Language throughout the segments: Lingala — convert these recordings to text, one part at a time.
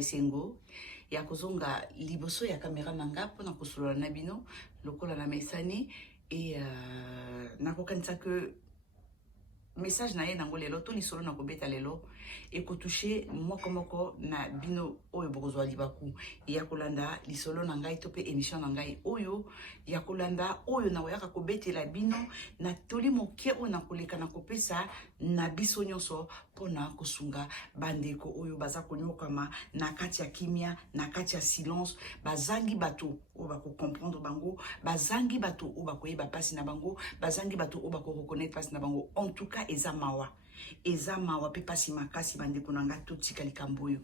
esengo ya kozonga liboso ya kamera nanga pona kosolola na bino lokola na mesani et nakokanisa que message na ye nango lelo to lisolo na kobeta lelo et ko toucher moko na bino oyo bokozwa libaku ya kolanda lisolo na ngai to pe émission na ngai oyo ya kolanda oyo na oyaka kobetela bino na toli moke oyo na koleka na kopesa na biso nyonso pona kosunga bandeko oyo baza konyokama na kati ya kimia na kati ya silence bazangi bato oyo bako comprendre bango bazangi bato oyo bakoyeba pasi na bango bazangi bato oyo bako reconnaître pasi na bango en tout cas eza mawa pe pasi makasi bandeko na nga totika likambo oyo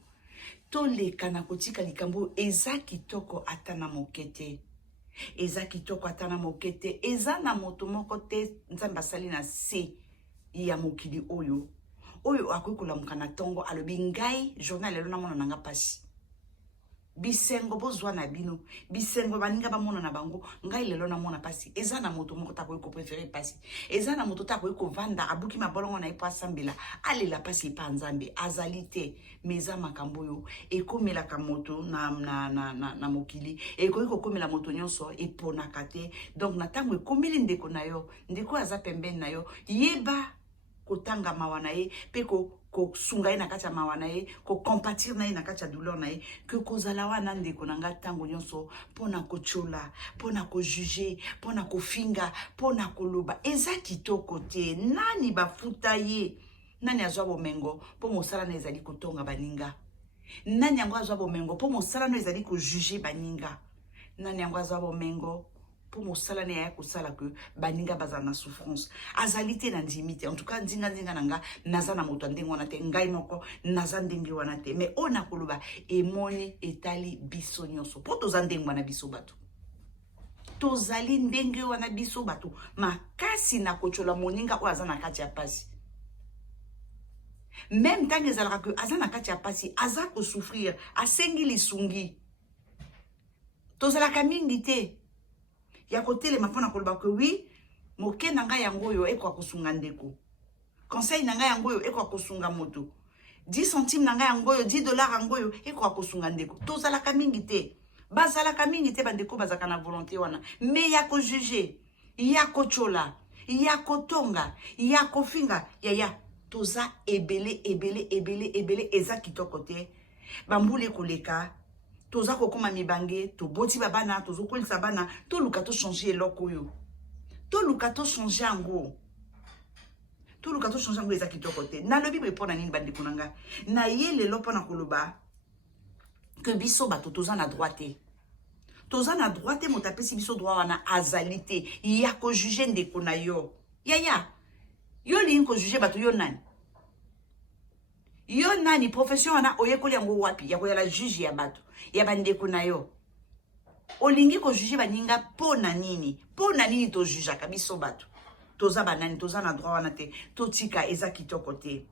toleka na kotika likambo oyo eza kitoko ata na mokete eza kitoko ata na mokete eza na moto moko te nzambe asali na se ya mokili oyo akoki kolamuka na ntongo alobi ngai journal lelo namona na nga pasi bisengo bozwa na bino bisengo baninga bamona na bango ngai lelo namona pasi eza na moto moko takoki kopréféré pasi eza na moto takoki kovanda abuki mabolongo na ye po asambela alela pasi epa nzambe azali te me eza makambo oyo ekomelaka moto na mokili ekoki kokomela moto nyonso eponaka te donc na ntango ekomeli ndeko na yo ndeko aza pembeni na yo yeba kotanga mawa na ye pe kosunga ye na kati ya mawa na ye kocompatir na ye na kati ya douleur na ye ke kozala wana ndeko na nga ntango nyonso mpona kotyola mpona kojuge mpona kofinga mpona koloba eza kitoko te nani bafuta ye nani azwa bomengo mpo mosala na ezali kotonga baninga nani yango azwa bomengo mpo mosala na ezali kojuge baninga nani yango azwa bomengo pour mosala ne ya kosala que baninga bazala na souffrance azali te na ndimi te en tout cas ndinga nanga naza na moto ndenge wana te ngai moko naza ndenge wana te mais ona koloba emoni etali biso nyonso po toza ndenge wana biso bato tozali ndenge wana biso bato makasi na kochola moninga oyo aza na kati ya pasi même tant ezalaka que aza na kati ya pasi aza kosouffrir asengi lisungi tozalaka mingi te ya kotelema mpona koloba ke oui moke na ngai yango oyo ekoka kosunga ndeko conseil na ngai yango oyo ekoka kosunga moto 10 centimes na ngai yango oyo 10 dollars yango oyo ekoka kosunga ndeko tozalaka mingi te bazalaka mingi te bandeko bazalaka na volonté wana me ya kojuge ya kochola ya kotonga ya kofinga ya toza ebele eza kitoko te bambule koleka toza kokoma mibange toboti babana tozokolisa bana toluka to changer eloko oyo toluka to changer yango eza kitoko te nalobi boye mpona nini bandeko na nga na ye lelo mpona koloba ke biso bato toza na droit te moto apesi biso droit wana azali te ya kojuge ndeko na yo yo lingi kojuge bato yo nani profession wana oyekoli yango wapi ya koyala juge ya bato ya bandeko na yo olingi kojuge baninga pona nini tojujaka biso bato toza banani toza na droit wana te totika eza kitoko te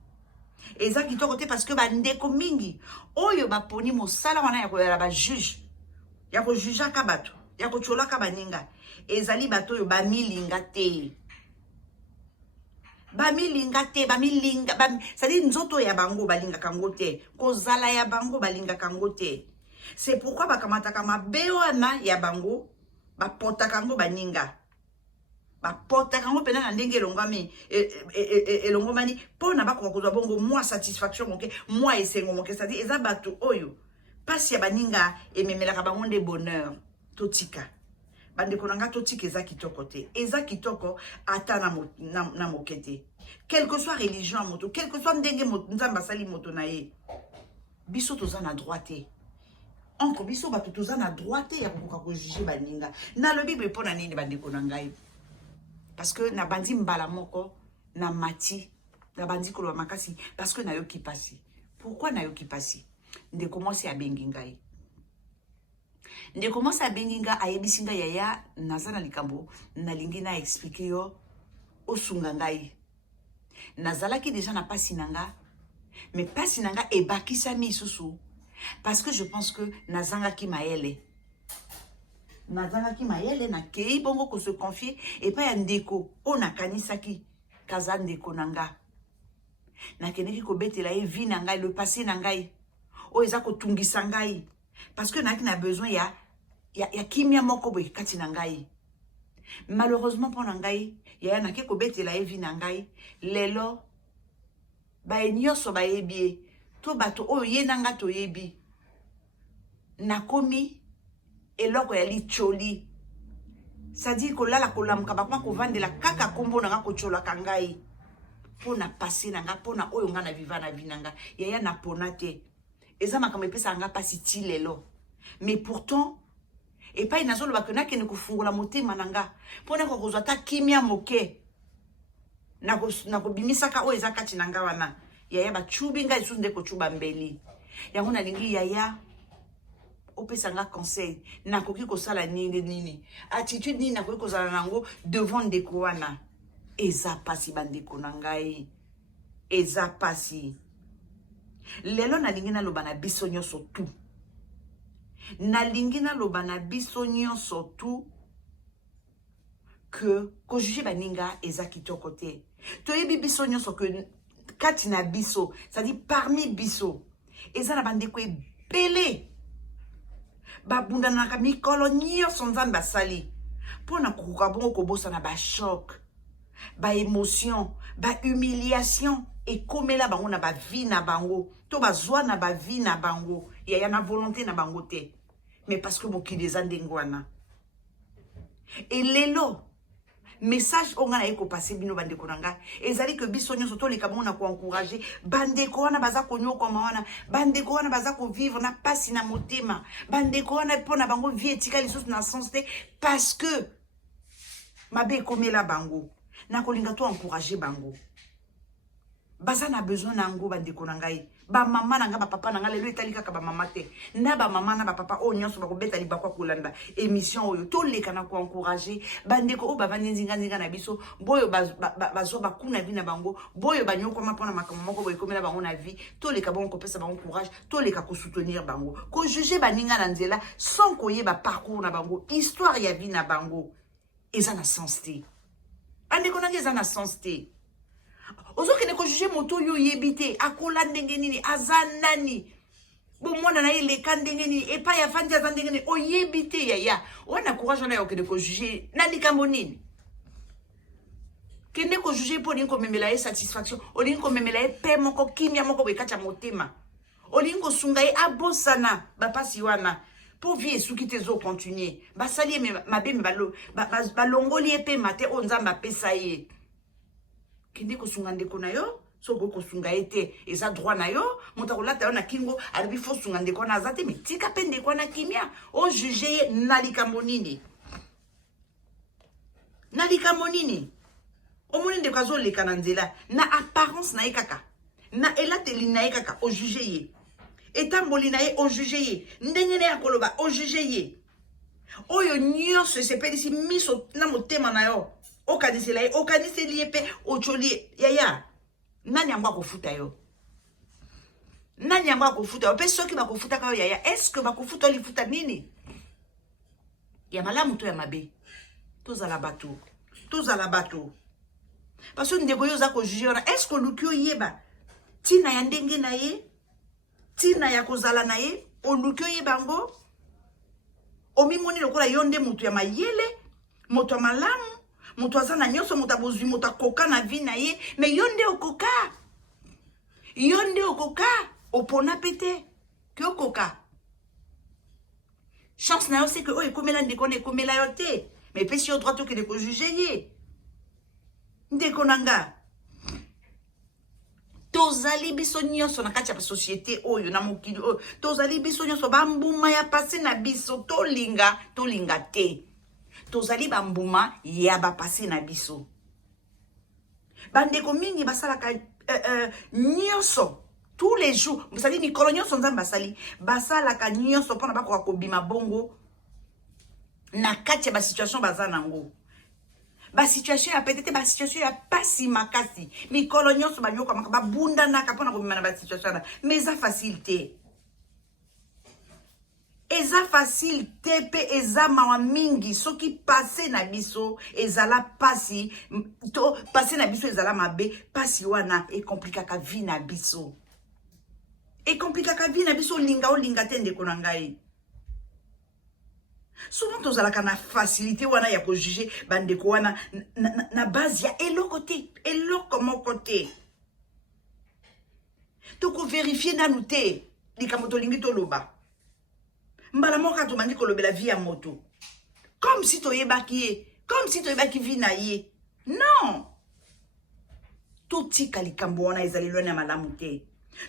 parce que bandeko mingi oyo baponi mosala wana ya koyala bajuge ya kojujaka bato ya kocholaka baninga ezali bato oyo bamilinga te c'est-à-dire nzoto ya bango balingaka ngo te kozala ya bango balingaka ngo te c'est pourquoi bakamataka mabe wana ya bango bapotaka ngo baninga bapotaka ngo pena na ndenge elongomani mpona bakoka kozwa bongo mwa satisfaction moke mwa esengo moke c'est-à-dire eza bato oyo pasi ya baninga ememelaka bango nde bonheur totika bandeko na nga totika eza kitoko te eza kitoko ata na moke te quelle que soit religion ya moto quelle que soit ndenge nzambe asali moto na ye biso toza na droit te entre biso bato toza na droit te ya kokoka kojuge baninga nalobi boye mpona nini bandeko na ngai parce que nabandi mbala moko na mati nabandi koloba makasi parce que nayoki pasi pourquoi nayoki pasi ndeko mwasi abengi ngai ndeko mwasi abengi ngai ayebisi ngai yaya naza na likambo nalingi na explique yo osunga ngai nazalaki déjà na pasi nanga mais pasi nanga ebakisami isusu parce que je pense que nazangaki mayele nakei bongo ko se confier epai ya ndeko oyo nakanisaki kaza ndeko nanga nakendeki kobetela ye vi na ngai le passé na ngai o eza ko tungisa ngai parce que na besoin ya kimia moko boy kati na ngai. Malheureusement pour ngai ya na ke ko betela evi na ngai lelo ba enyoso ba yebi to bato o ye nanga to yebi nakomi eloko ya licholi. C'est-à-dire que là la kolam kabakwa ko vandela kaka kombo nanga ko chola kangai pona passer nanga pona oyo nga na viva na vinanga ya na ponate eza makambo epesa nga pasi ti lelo. Mais pourtant et pas inazo loba kena ke ne kufungula motema nanga pona ko kozwa ta kimia moke na ko bimisaka o eza kati nanga wana ya ba chubi nga isu nde ko chuba mbeli yango na lingi ya opesa nga conseil na koki ko sala nini attitude nini na koki ko sala nango devant ndeko wana eza pasi bandeko na ngai eza pasi lelo na lingi na loba na biso nyonso tu na lingi na loba na biso nyonso tu que ko juger baninga eza kitoko te to yebi biso nyonso que kati na biso c'est-à-dire parmi biso eza na bandeko ebele babundanaka mikolo nyonso nzambe asali mpona kokoka bongo kobosana bachoc baémotion bahumiliation ekomela bango na bavi na bango to bazwa na bavi na bango yaya na volonté na bango te mais parce que mokili eza ndenge wana elelo message onga na eko passer bino bandeko nanga ezali que biso nyonso toleka bongo na ko encourager bandeko wana baza konyokoma wana bandeko wana baza ko vivre na pasi na motema bandeko wana pona bango vie etika lisusu na sens te parce que mabe ekomela bango na kolinga to encourager bango baza na besoin na ngo bandeko na ngai ba mama na nga ba papa na nga lelo etali kaka ba mama te na ba mama na ba papa o nyonso ba ko beta libakwa kolanda émission oyo to leka na ko encourager bandeko o ba vandi nzinga na biso boyo bazo ba kuna vi na bango boyo banyoko mapona makambo moko boyo komela bango na vie to leka bon ko pesa bango courage to leka ko soutenir bango ko juger baninga na nzela sans koyeba parcours na bango histoire ya vie na bango eza na sens te bandeko na eza na sens te. Ozoki ne ko juger moto yo yebite akola ndenge nini azanani bo mwana na ile kandenge nini e pa ya fandi azandenge nini o yebite ya wana courage na yo ke ne ko juger nani kambo nini kende ko juger po ni ko memela e satisfaction o ni ko memela e pe moko kimia moko bo ekacha motema o ni ko sunga e abosana ba pasi wana po vie suki te zo continuer basali me mabe me balongoli e pe mate o nzamba pesa ye kende ko sunga ndeko na yo so ko sunga ete eza droit na yo monta ko lata yo na kingo alibi fo sunga ndeko na azate mais tika pe ndeko na kimia o juger nalikambo nini o moni ndeko azo leka na nzela na apparence na ye kaka na elateli na ye kaka o juger ye etamboli na ye o juger ye ndenge na ya koloba o juger ye oyo nyonso esepelisi miso na motema na yo okanisela ye okaniseli ye pe ocholi yaya nani yango akofuta yo pe soki bakofutaka yo yaya est-ce que bakofuta lifuta nini ya malamu to ya mabe tozala bato parce que ndeko yo oza kojuge wana est-ce que oluki oyeba ntina ya ndenge na ye ntina ya kozala na ye oluki oyeba ngo omimoni lokola yo nde moto ya mayele moto ya malamu moto azana nyonso moto abozwi moto akoka na vie na ye mais yo nde okoka opona pete ke okoka chance na yo c'est que o ekomela ndeko na ekomela yo te mais pesi yo droit okende kojuge ye ndeko nanga tozali biso nyonso na kati ya société oyo na mokili oyo tozali biso nyonso bambuma ya pase na biso tolinga te tozali bambuma ya bapase na biso bandeko mingi basalaka nyonso tous les jours basali mikolo nyonso nzambe basalaka nyonso mpona bakoka kobima bongo na kati ya basituation baza nango basituation ya peut-être basituation ya pasi makasi mikolo nyonso banyokamaka babundanaka mpona kobima na basituation wana mais eza facile te pe eza mawa mingi soki pase na biso ezala pasi to pase na biso ezala mabe pasi wana ekomplikaka vie na biso Et compliqué vie na biso linga o linga te ndeko na ngai. Souvent tozalaka na facilité wana ya ko juger bandeko wana na base ya eloko moko te. Toko vérifier nanu te likambo tolingi toloba. Mbala moka to mangi kolobela vie ya moto. Comme si toyebaki ye, comme si toyebaki vie na ye. Non. Totika likambo wana ezali lwana malamu te.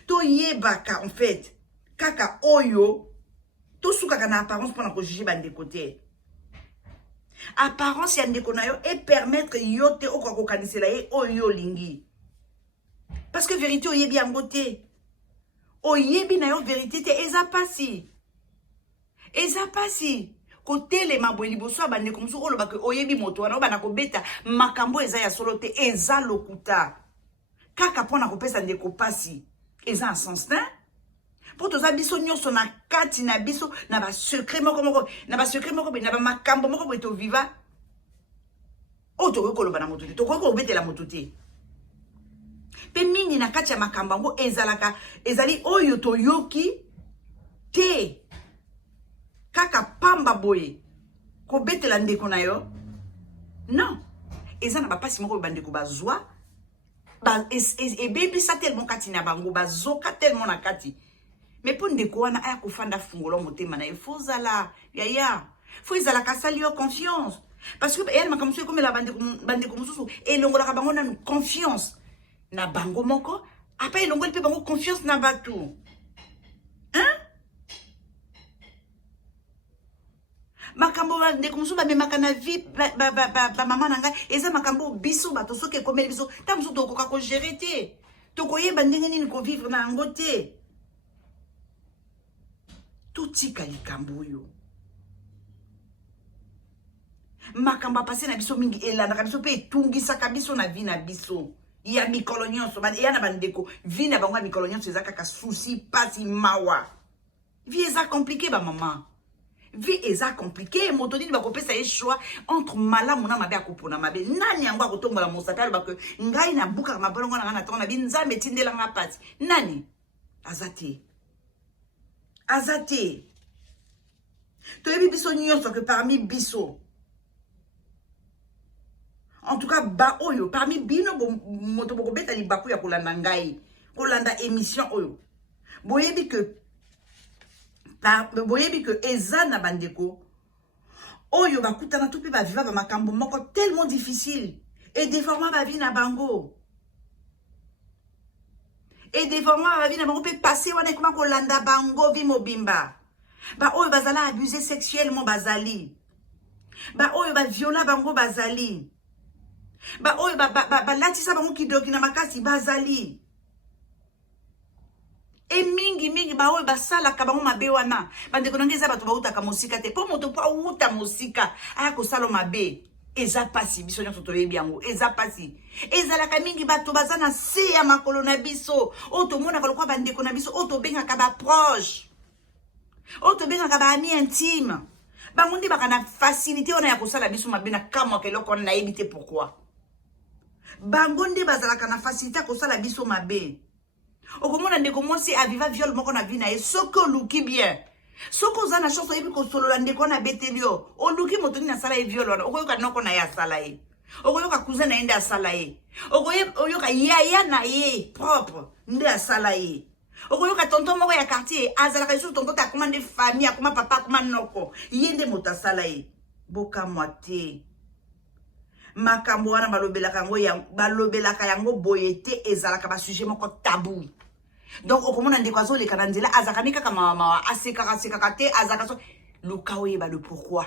Toyebaka en fait kaka oyo tout ce qu'on a apparence pour nous juger bande côté. Apparence ya ndeko na yo et permettre yote o ko kanisela ye oyo lingi. Parce que vérité oyebi en beauté. Oyebi na yo vérité te eza pasi. Eza pasi. Côté les mabwe liboso bande comme so oloba ke oyebi moto wana bana ko beta makambo eza ya solo te eza lokuta. Kaka pona ko pesa ndeko pasi. Eza en sens hein? Pour tous abisso nyonso na kati na biso na ba secret moko na ba secret moko na ba makambo moko beto viva o to ko loba na moto to ko betela moto te pe mingi na kati ya makambo ngo ezali oyo to yoki te kaka pamba boye ko betela ndeko na yo non eza na ba pasi moko bandeko bazwa et baby ça tellement kati na bango bazoka tellement na kati. Mais pour ndeko wana aya kufanda fungolo motema na ifozala yaya faut izala kasali yo confiance parce que elle m'a comme ça comme la bande comme ça et longola ka bango na confiance na bango moko après longola pe bango confiance na batu hein makambo bande comme ça ba memaka na vie ba mama nanga eza makambo biso bato soke komeli biso tamso to ko gérer te to koyeba ndenge nini ko vivre na ngote. Totika likambo yo. Makamba passé na biso mingi elanda biso pe tungisa kabiso na vie na biso. Ya mikolo nyonso ya na bandeko vie na bango mikolo nyonso ezaka ka souci pasi mawa. Vie eza compliqué ba maman. Vie eza compliqué moto nini bakopesa ye choix entre malamu na mabe akopona mabe. Nani yango akotombola mosaka ba ke ngai na buka mabolongo na tona na binzambe tindela nga pasi. Nani? Azati. Azate. Toyebi biso nyonso que parmi biso. En tout cas, ba oyo, parmi bino moto boko beta li baku ya kolanda ngai, kolanda émission oyo. Boyebi que eza na bandeko oyo bakutana tupi ba viva ba makambo moko tellement difficile et déformant ba vie na bango. Et devant moi, la vie n'a pas passé, on est comme Kolanda Bango, vi mobimba. Ba oyo bazala abusé sexuellement bazali. Ba oyo ba viola bango bazali. Ba oyo ba latisa bango kidoki na makasi bazali. Et mingi ba oyo ba sala ka bango mabe wana. Bande konangeza bato ba uta ka mosika te. Po moto pa uta mosika aya ko salo mabe. Eza pasi biso nyonso toyebi yango eza pasi ezalaka mingi bato baza na se ya makolo na biso o tomonaka lokwa bandeko na biso o tobengaka ba proche o tobengaka ba ami intime bango nde baka na facilité wana ya kosala biso mabe na kamwa keloko wana nayebi te pourquoi bango nde bazalaka na facilité ya kosala biso mabe okomona ndeko mwasi aviva viol moko na vie na ye soki oluki bien. Soko za na chance yebi ko solo la ndeko na betelio oluki moto ni na sala e viol wana okoyoka noko na ya sala e okoyoka cousin na ende ya sala e okoyoka yaya na ye propre nde ya sala e okoyoka tonton moko ya quartier azala ka tonton ta commande famille akoma papa akoma noko yende moto sala e boka moite makambo wana balobelaka yango boyete ezalaka ba sujet moko tabou. Donc au moment ndeko azole kanandela azakani kaka mama asekaka te azaka luka oyeba le pourquoi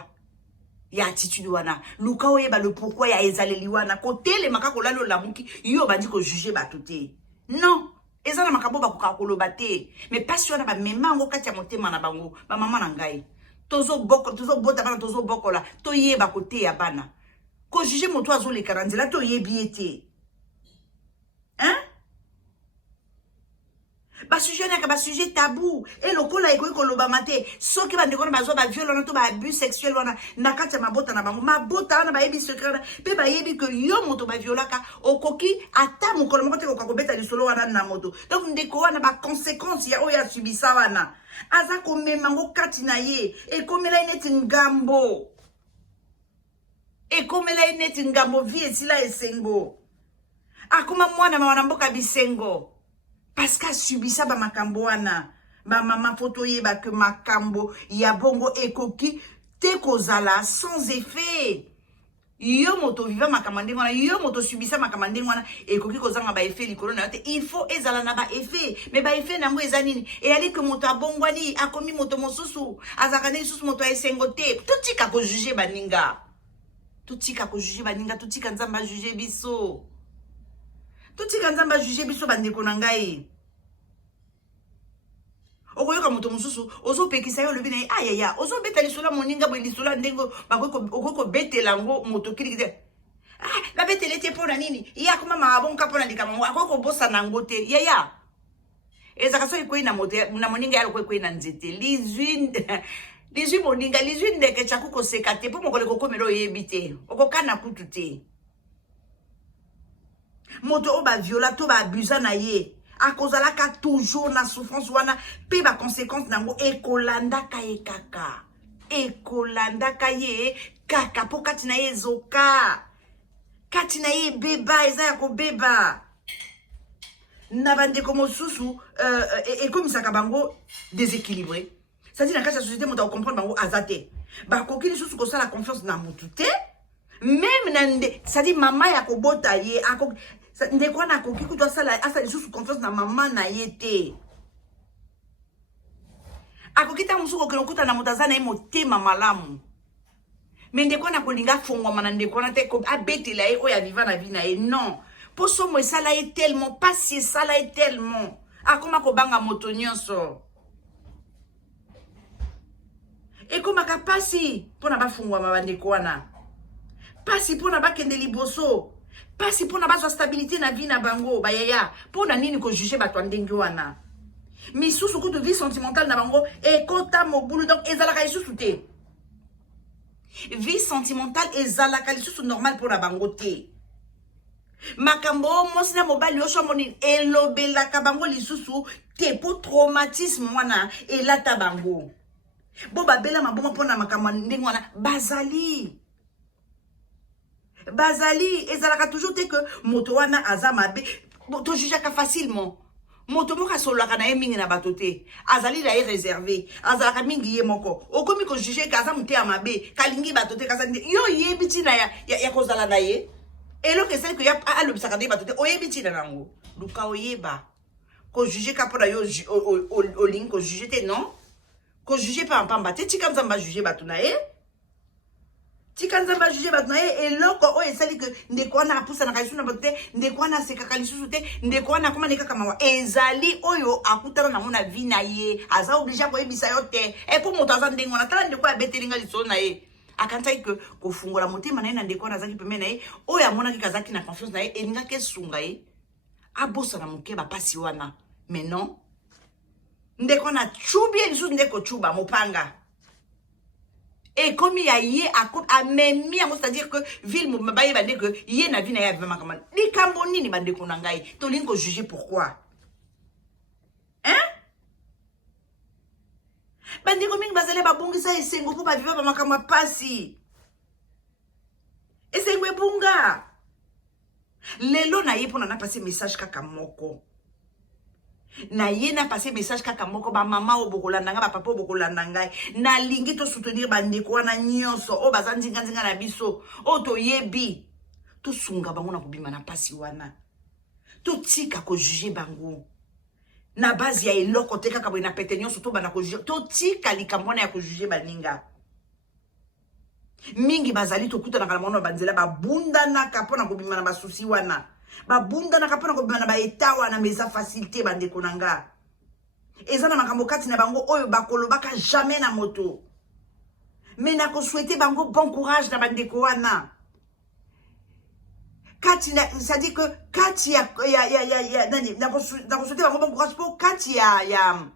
ya attitude wana luka oyeba le pourquoi ya ezaleli wana kotele makako lalo lamuki yo bandi ko juger bato te non ezala makabo ba kokoloba te mais pas wana ba memango kati ya motema na bango ba mama na ngai tozo bota bana tozo bokola to yeba kote ya bana ko juger moto azole kanandela to yebi ete hein. Basujet n'a pas sujet tabou. Et le cola ego ko lobamate. So ki bande kona bazo ba violon to ba abus sexuel wana. Nakati ma bota na bango. Ma bota na ba yebi secret. Pe ba yebi que yo moto ba violaka. Okoki ata mo kolo mokote ko beta li solo wana na moto. Donc ndeko wana ba conséquence ya oya subisa wana. Aza ko memango kati na ye. E komela ineti ngambo. E komela ineti ngambo vie esila esengo. Akuma mwana mwana mboka bisengo. Parce qu'a subi ça, makambo wana. Ma maman photo yeba que makambo ya bongo ekoki te kozala sans effet. Yo moto viva makamande wana, yo moto subi ça makamande wana ekoki kozanga ba effet likolo na yote. Il faut ezala na ba effet. Mais ba effet nango ezanini. Et ali que moto abongwani akomi moto mosusu. Azakane susu moto esengote. Tuti ka ko juger baninga. Tuti ka ko juger baninga, tuti ka nzamba juger biso. Tuti kanzamba juger biso bandeko na ngai. Okoyoka moto mususu, ozo pekisa yo lobi na ayaya, ozo beta lisula moninga bo lisula ndengo bakoko betela ngo moto kilikide. Ah, ba betele te pona nini? Ya kuma mabonka pona likamango, akoko bosa na ngote. Yaya. Ezaka so ikoyi na moto na moninga yalo koyi na nzete. Lizwi moninga, lizwi ndeke chakuko sekate po mokole kokomelo yebite. Okokana kutute. Moto oba viola to ba abusa na ye akozalaka toujours na souffrance wana pe ba conséquence nango ekolandaka ye kaka ekolandaka ye kaka po kati na ye zoka kati na ye beba eza ya kobeba na bandeko mosusu ekomisaka bango déséquilibré. C'est-à-dire na kati ya société moto comprendre bango azate bakoki lisusu kosala confiance na mutu te même nande c'est-à-dire mama ya kobota ye ndeko na koki kutwa sala asa lisusu confiance na mama na yete akokita musuko kelokuta na mutazana ye motema malamu mais ndeko na kolinga fongwa na ndeko na te ko abetela ye oya viva na vie na ye non poso mo sala ye tellement pas si sala ye tellement akoma ko banga moto nyonso ekoma ka pasi pona ba fongwa mabandeko wana pasi pona ba kende liboso pasi pona bazwa stabilité na vie na bango bayaya pona nini ko juger bato ndenge wana misusu kutu vie sentimentale na bango ekota mobulu donc ezalaka lisusu te vie sentimentale ezalaka lisusu normal pona bango te makambo mosi na mobali osho moni elobelaka bango lisusu te po traumatisme wana elata bango bo babela maboma pona makambo ndenge wana Bazali, ezalaka toujours te que moto wana azamabe, to jugaka facilement. Moto moka solaka na ye mingi na batote. Azali la ye réservé. Azalaka mingi ye moko. Okomi ko juger kaza mute amabe, kalingi batote kaza nde. Yo yebiti na ya kozala na ye. Elo ke sel que ya alobisaka de batote, oyebiti na nango. Luka oyeba. Ko juger ka pona yo o ling ko juger te non? Ko juger pa mpamba te tika nzamba juger batu na ye. Tikanzamba juger batna et loko o esali que ndeko na apusa na kalisu na bote ndeko na seka kalisu te ndeko na koma neka kama ezali oyo akutana na mona vie na ye aza obligé ko ebisa yo te et pour moto aza ndengo na tala ndeko ya betelinga liso na ye akanta que ko fungola motema na ye na ndeko na zaki peme na ye oyo amona ki kazaki na confiance na ye elinga ke sunga ye abosa na muke ba pasi wana mais non ndeko na chubie liso ndeko chuba mopanga. Et comme il y a yé a même c'est-à-dire que ville mabaye bande que yé na vie na ya vraiment comment ni kamboni ni bande konangai to linko juger pourquoi hein bande ko mingi bazale ba bongisa esengo po ba viva ba makama pasi esengo ebunga lelo na ye pona na passer message kaka moko na ye na passer message kaka moko ba mama obokolanda nga ba papa obokolanda ngai na lingi to soutenir bandeko wana nyonso o bazanzi nganzinga na biso o to yebi to sunga bango na kobima na pasi wana to tika ko juger bango na base ya eloko te kaka boina pete nyonso to bana ko juger to tika likambona ya ko juger baninga mingi bazali to kuta na kala mona banzela ba bunda na kapona kobima na basusi wana babunda na kapona ko bana ba etawa na meza facilité bande konanga ezana makambo kati na bango oyo bakolo baka jamais na moto mais na ko souhaiter bango bon courage na bande ko wana Kati c'est-à-dire que Kati ya nani na souhaiter bango bon courage pour Kati ya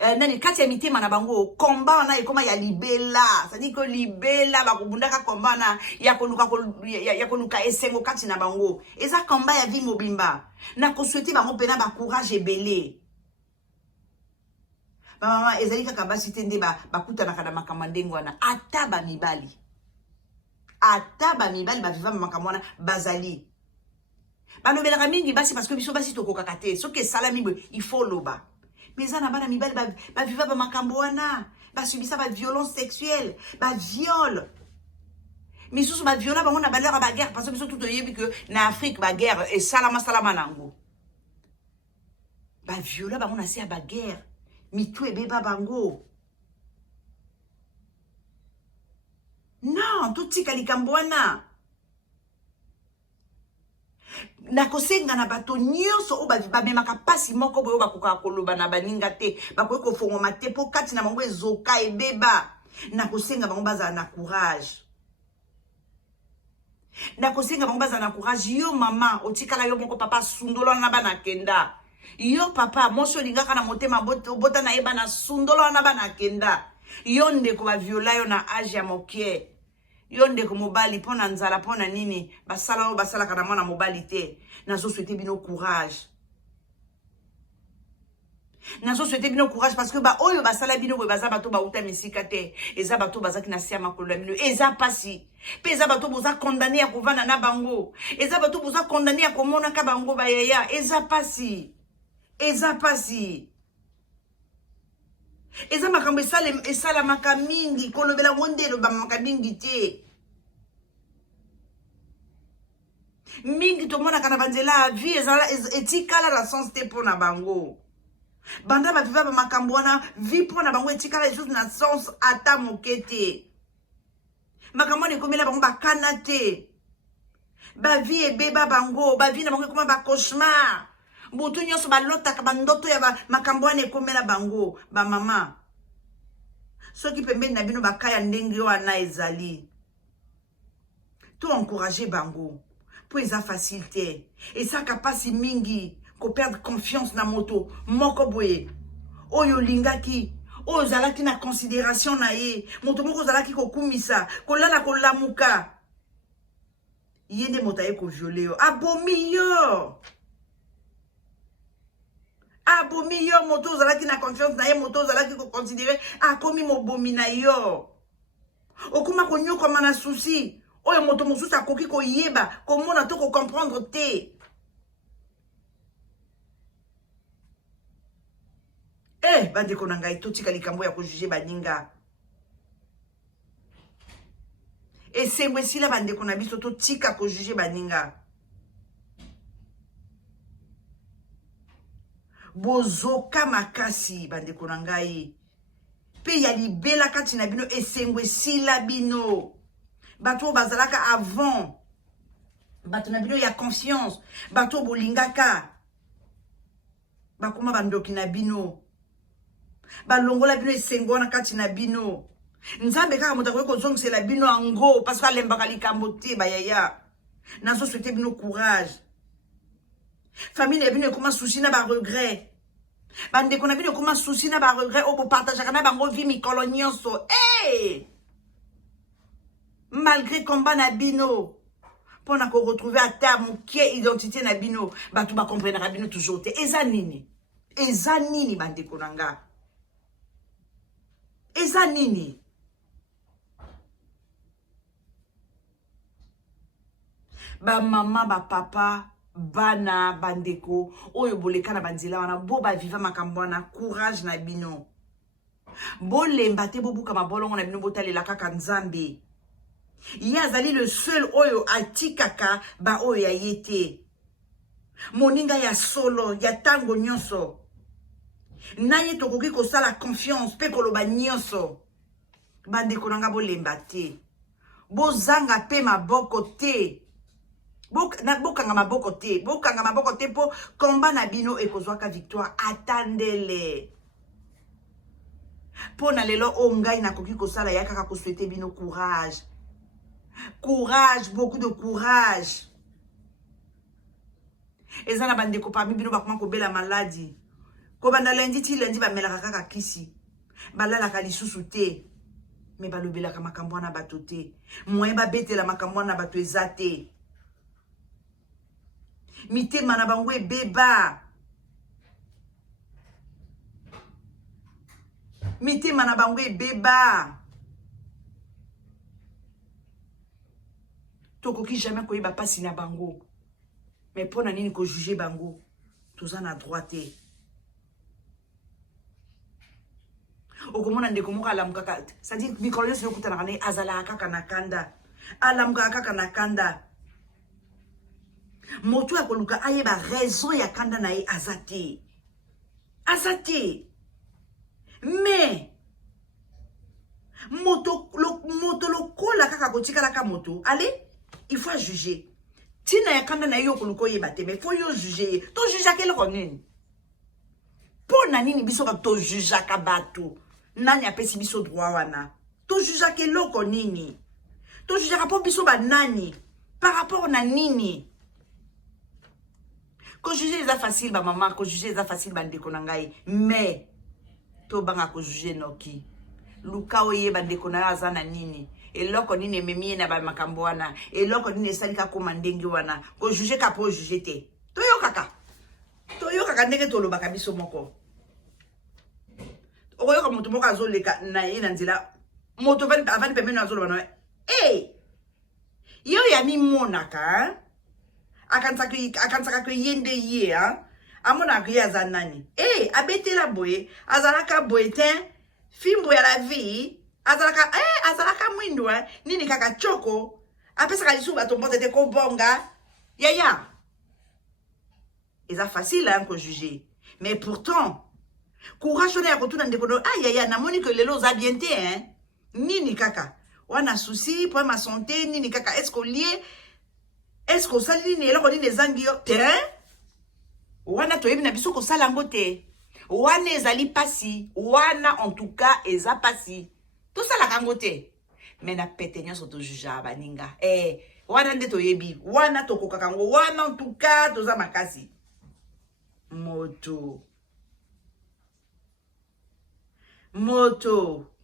nani Kati ya mitema na bango combat na ekoma ya libela, c'est-à-dire que libela bakubundaka combat na ya konuka esengo Kati na bango eza combat ya vie mobimba na ko souhaiter bango pena ba courage ebele. Ba mama ezali kaka basi tende bakutana kana makamandengwa wana ata ba mibali ba viva makambo wana bazali balobelaka mingi basi parce que biso basi tokokaka te soki esalami boye il faut loba mais eza na bana mibali ba viva makambo wana basubisa ba violence sexuelle ba viol misusu ba viola bango na baleur ba guerre parce que biso tout oyebi que na Afrique ba guerre esalama nango ba viola bango na se ba guerre mitu ebeba bango. Non, tout tika likambo wana. Nakosenga na bato nyonso o ba memaka pasi moko boyo bakoka koloba na baninga te, bakoki kofongoma te po kati na bango ezoka ebeba. Nakosenga bango bazala na courage. Nakosenga bango bazala na courage. Yo mama, otikala yo moko papa sundolo na bana kenda. Yo papa, monso lingaka na motema bota na eba na sundolo na bana kenda. Yo ndeko ba viola yo na age ya mokie. Yo ndeko mobali pona nzala pona nini basala kana mwana mobali te. Nazo souhaiter bino courage. Nazo souhaiter bino courage parce que ba oyo basala bino bo baza bato ba uta misika te. Eza bato bazaki na sia makolo bino. Eza pasi. Pe eza bato boza condamné ya kovanda na bango. Eza bato boza condamné ya komona ka bango ba yaya. Eza pasi. Eza pasi. Eza makambo esala makamingi kolobela mondelo ba makamingi te. Mingi to mona kana banzela vie ezala etikala la sens te pona bango. Banda ba viva ba makambo wana vie pona bango etikala les choses na sens ata mokete. Makambo ne komela bango bakana te. Ba vie ebeba bango, ba vie na bango koma ba cauchemar. Butu nyonso balota ka bandoto ya makambo wana ekomela bango ba mama. Soki pembeni na bino bakaya ndenge wana ezali. To encourager bango. Po eza facilité. Et ça kapasi mingi ko perdre confiance na moto moko boye. Oyo lingaki, oyo zalaki na considération na ye, moto moko zalaki ko kumisa, ko lala ko lamuka. Yende motaye ko violer yo. Abomi yo. Abomi yo moto zalaki na confiance na ye, moto zalaki ko considérer akomi mobomi na yo. Okuma ko nyoko mana souci. Oyo moto mosusu akoki ko yeba, ko mona to ko comprendre te. Bande ko nanga itotika likambo ya ko juger baninga. Sengwe sila bande ko na biso to tika ko juger baninga. Bozoka makasi bande ko nangai. Pe ya libela kati na bino esengwe sila bino. Bato bazalaka avant. Bato na bino ya confiance. Bato bolingaka. Bakoma bandoki na bino. Balongola bino esengo na kati na bino. Nzambe kaka moto akoki kozongisela bino ango parce que alembaka likambo te bayaya. Nazo souhaiter bino courage. Famille na bino ekoma souci na ba regret. Bandeko na bino ekoma souci na ba regret o bo partageaka na bango vie mikolo nyonso. Malgré combat na bino pour na ko retrouver à terme qui est identité na bino bato ba comprendre bino toujours te eza nini bandeko nanga eza nini ba mama ba papa bana bandeko oyo boleka na banzela wana bo ba viva makambo na courage na bino bolemba te bobuka mabolongo na bino botalela kaka nzambe. Yazali le seul oyo atikaka ba oyo ya yete. Moninga ya solo, ya tango nyonso. Naye tokoki ko sala confiance pe koloba nyonso. Bande konanga bolemba te. Bozanga pe maboko te. Bokanga maboko te. Bokanga maboko te po komba na bino ekozwaka victoire. Attendez-le. Po na lelo o ngai na koki ko sala ya kaka ko souhaiter bino courage. Courage, beaucoup de courage. Et ça, na bande ko parmi bino ba comment ko bela maladie. Ko banda lundi ti lundi ba melaka kaka kisi. Ba la ka lisusu te. Mais ba lobela ka makambo na bato te. Moyen ba betela makambo na bato ezate. Mite mana bango beba. Mite mana bango beba. Toko ki jamais ko yeba pasi na bango. Mais pour nani ko juger bango. Tous en a droite. Okomona ndeko moko alamukaka. C'est-à-dire mikolo se yokuta na azala kaka na kanda. Alamuka kaka na kanda. Moto ya koluka ayeba raison ya kanda na ye azate. Azate. Mais moto lokola kaka kotika la ka moto. Allez, il faut juger. Tina ya kanda na yo koluko yeba te, mais faut yo juger. To juger quel ronine. Po nani biso ka to juger ka bato. Nani apesi biso droit wana. To juger quel loko nini. To juger rapport biso ba nani. Par rapport na nini. Ko juger eza facile ba maman, ko juger eza facile ba ndeko na ngai. Mais to banga ko juger noki. Luka oye ba ndeko na azana nini. Eloko nini memie na ba makambo wana. Eloko nini salika koma ndenge wana. Ko juger ka po juger te. To yo kaka ndenge to lobaka biso moko. Oyo ka moto moko azoleka na ye na nzela. Moto avani pembeni azoloba na. Eh! Yo ya mi monaka. Akansaka ko yende ye ha. Amona ko ya zanani. Eh, abetela boye, azalaka boye ten. Fimbo ya la vie, azalaka mwindwa, nini kaka choko. Apesa ka lisu bato mbote te ko bonga. Ya. Eza facile hein ko juger. Mais pourtant, courage na ya kotuna ndeko do. Ya, namoni que lelo za bien te hein. Nini kaka. Wana souci pour ma santé, nini kaka est-ce qu'on lié? Est-ce qu'on sali nini eloko nini ezangio te? Wana toyebi na biso ko sala ngote. Wana ezali pasi. Wana en tout cas eza pasi. Tout ça la kangote. Mais na petenyo soto juja baninga. Wana nde toyebi. Wana tokoka kango. Wana en tout cas toza makasi. Moto.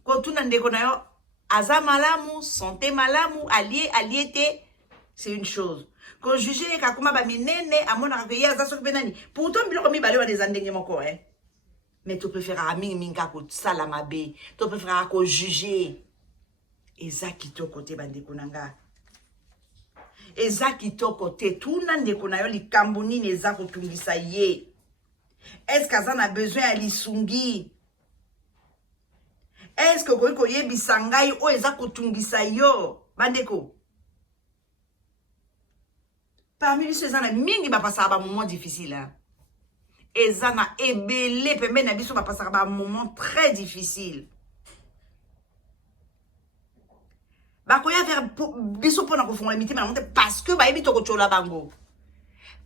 Kotuna ndeko na yo. Aza malamu, santé malamu, allié te. C'est une chose. Quand juger kakuma ba minene amona ka ya za so benani. Pourtant biloko mi bale wa des andenge moko hein. Mais tu préfères minga ko sala mabe. Tu préfères ko juger. Eza kitoko te bandeko nanga. Eza kitoko te tuna ndeko na yo likambo nini eza ko tungisa ye. Est-ce qu'azana a besoin à lisungi? Est-ce que ko yebisa ngai o eza ko tungisa yo bandeko? Parmi ceux qui mingi ba passer un moment difficile hein. Et ça na ebele pembe na biso ba passer un moment très difficile. Ba koya vers biso pona ko fon limiter na parce que ba yebi to ko chola bango.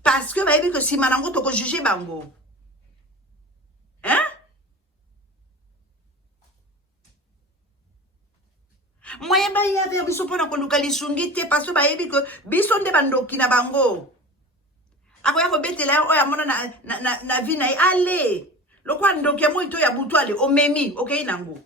Parce que ba yebi que si manango to ko juger bango. Hein? Moyen ba ya vers biso pona ko luka lisungi te parce que ba yebi que biso nde bandoki na bango. Akoya ko betela yo ya mona na vie na ale. Lokwa ndoki mo ito ya butu ale o memi okay nango.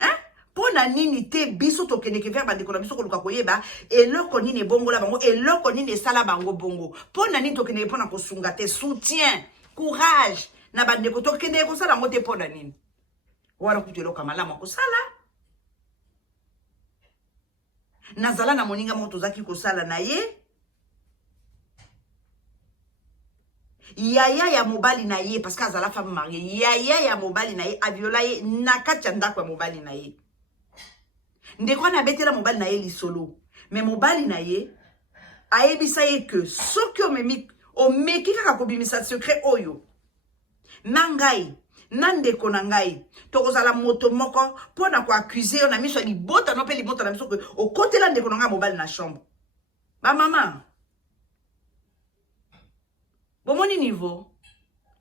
Hein? Pona nini te biso to keneke vers bandeko na biso ko luka koyeba eloko nini bongo la bango eloko nini sala bango bongo. Pona nini to keneke pona ko sunga te soutien, courage na bandeko to keneke ko sala ngote pona nini. Wala kutelo kamala ko sala. Nazala na moninga moto zaki ko sala na ye. Yaya ya mobali na ye parce qu'azala femme mariée. Yaya ya mobali na ye aviola ye nakati ndako ya mobali na ye. Ndeko na betela mobali na ye li solo. Mais mobali na ye ayebisa ye que soki o meki kaka kobimisa secret oyo. Nangai nandeko na ngai tokozala moto moko pona ko accuser na miso libota no pe libota na miso que o côté la ndeko na ngai mobali na chambre. Ba maman. Bon mon niveau.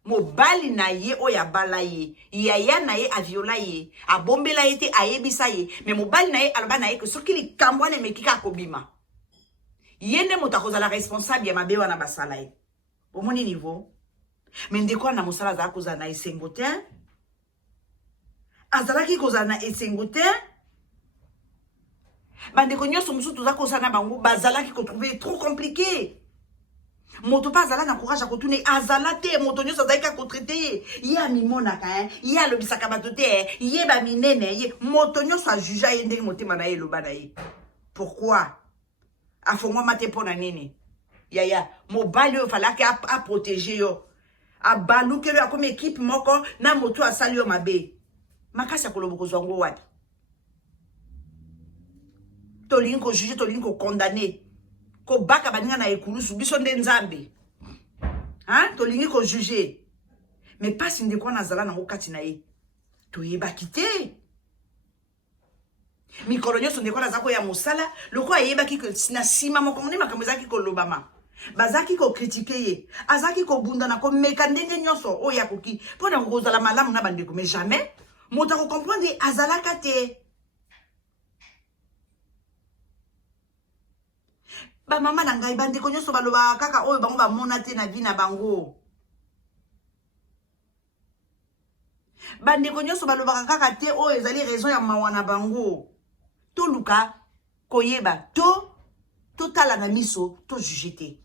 mobali na ye oya bala ye yaya na ye aviola ye abombela ye te ayebisa ye mais mobali na ye aloba na ye que soki likambo wana emeki kaka kobima ye nde moto akozala responsable ya mabe wana basala ye omoni niveau mais ndeko wana mosala azala kozala na esengo te azalaki kozala na esengo te bandeko nyonso mosusu toza kosala na bango bazalaki kotrouve trop compliqué moto pa azala na courage akotuna azala te moto nyonso azalaki akotraite ye ye amimonaka ye alobisaka bato te ye baminene ye moto nyonso ajuge ye ndenge motema na ye eloba na ye pourquoi afongwama te mpo na nini yaya mobali oyo falaki aprotege yo abalukeli yo akomi ekipe moko na moto asali yo mabe makasi ya koloba kozwa ngo wapi tolingi kojuge tolingi kokondane kobaka baninga na ekulusu biso nde nzambe tolingi kojuge mais pasi ndeko wana azala nango kati na ye toyebaki te mikolo nyonso ndeko wana aza koya mosala lokola ayebaki na nsima moko nde makambo ezalaki kolobama bazalaki kokritike ye azalaki kobundana komeka ndenge nyonso oyo akoki mpo na kozala malamu na bandeko mais jamais moto akokomprendre azalaka te bamama na ngai bandeko nyonso balobaka kaka oyo bango bamona te na vi na bango bandeko nyonso balobaka kaka te oyo ezali raison ya mawa na bango toluka koyeba totala na miso tojuge te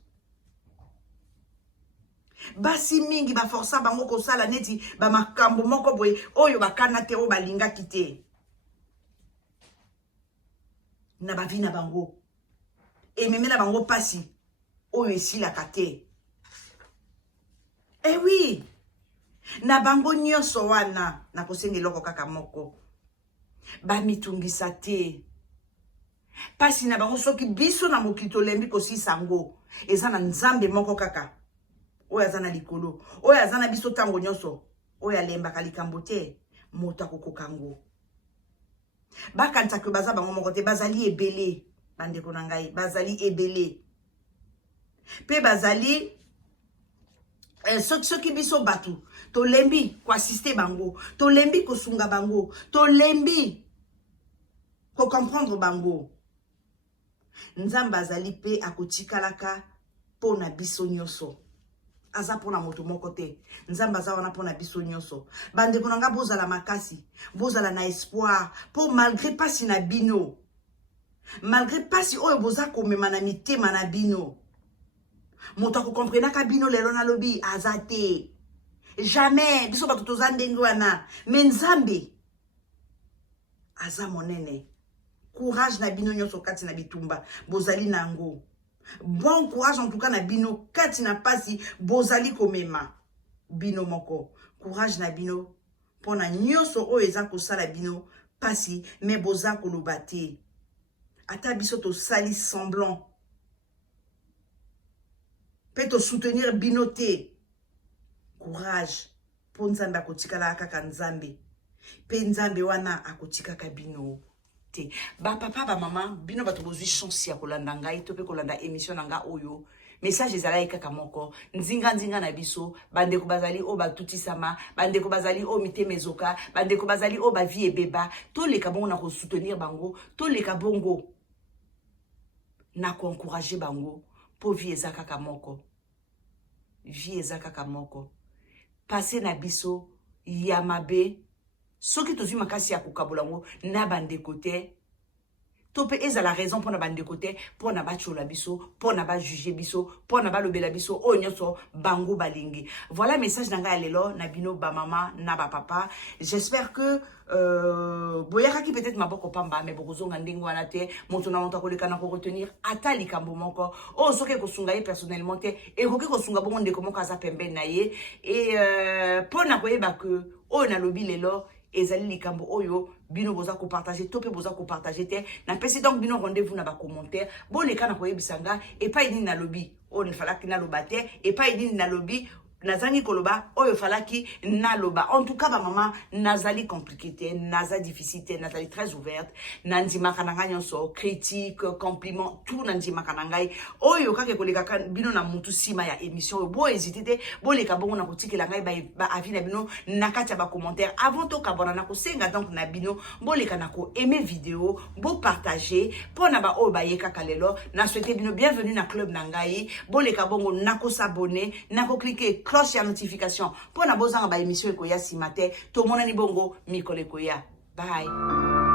basi mingi baforsa bango kosala neti bamakambo moko boye oyo bakana te oyo balingaki te na bavi na bango ememe na bango pasi oyo esilaka te oui na bango nyonso wana nakosenga eloko kaka moko bamitungisa te pasi na bango soki biso na mokili tolembi kosisa ngo eza na nzambe moko kaka oyo aza na likolo oyo aza na biso ntango nyonso oyo alembaka likambo te moto akokoka ngo bakanisaka baza bango moko te bazali ebele bandeko na ngai bazali ebele pe bazali soki biso bato tolembi koasiste bango tolembi kosunga bango tolembi kocomprendre bango nzambe azali pe akotikalaka mpo na biso nyonso aza mpo na moto moko te nzambe aza wana mpo na biso nyonso bandeko na ngai bozala makasi bozala na espoir mpo malgré pasi na bino malgré pasi oyo boza komema na mitema na bino moto akokomprenaka bino lelo nalobi aza te jamais biso bato toza ndenge wana me nzambe aza monene courage na bino nyonso kati na bitumba bozali nango bon courage en tout cas na bino kati na pasi bozali komema bino moko courage na bino pona nyonso oyo eza kosala bino pasi me boza koloba te ata biso tosali semblant pe to soutenir bino te courage po nzambe akotikala kaka nzambe pe nzambe wana akotikaka bino te bapapa bamama bino bato bozwi chance ya kolanda ngai to pe kolanda émission na nga oyo message ezalaki kaka moko nzinga na biso bandeko bazali o batutisama bandeko bazali o mitema ezoka bandeko bazali o bavie ebeba toleka bongo na kosoutenir bango toleka bongo na koencourager bango po vie eza kaka moko vie eza kaka moko pase na biso ya mabe soki tozwi makasi ya kokabola ngo na bandeko te to pe ezala raison mpona bandeko te mpona batyola biso mpona bajuge biso mpona balobela biso oyo nyonso bango balingi voilà message na ngai ya lelo na bino bamama na bapapa j'espère que boyakaki peut-être maboko pamba mais bokozonga ndenge wana te moto na moto akoleka na koretenir ata likambo moko oyo soki ekosunga ye personnellement te ekoki kosunga bongo ndeko moko aza pembeni na ye e mpona koyeba ke oyo nalobi lelo ezali likambo oyo bino boza ko partager to pe boza ko partager te na pesi donc bino rendez-vous na ba commentaire bo leka na koyebisanga et pas idini na lobby on ne fala kina lobate et pas idini na lobby nazangi koloba oyo falaki naloba. En tout cas ba maman nazali compliqué, naza difficile, nazali très ouverte, nandima kananga nyonso, critique, compliment, tout nandima kanangai. Oyo kake koleka bino na mutu sima ya émission bo hésiter bo leka bongo na kotikela ngai ba avis na bino nakati ba commentaire avant to kabona na ko senga donc na bino bo leka na ko aimer vidéo, bo partager pona ba oyo ba yeka kalelo na souhaiter bino bienvenue na club nangai, bo leka bongo na ko s'abonner, na ko cliquer cloche ya notification pour na bozanga ba émission ekoya simate to mona ni bongo mikolo ekoya. Bye.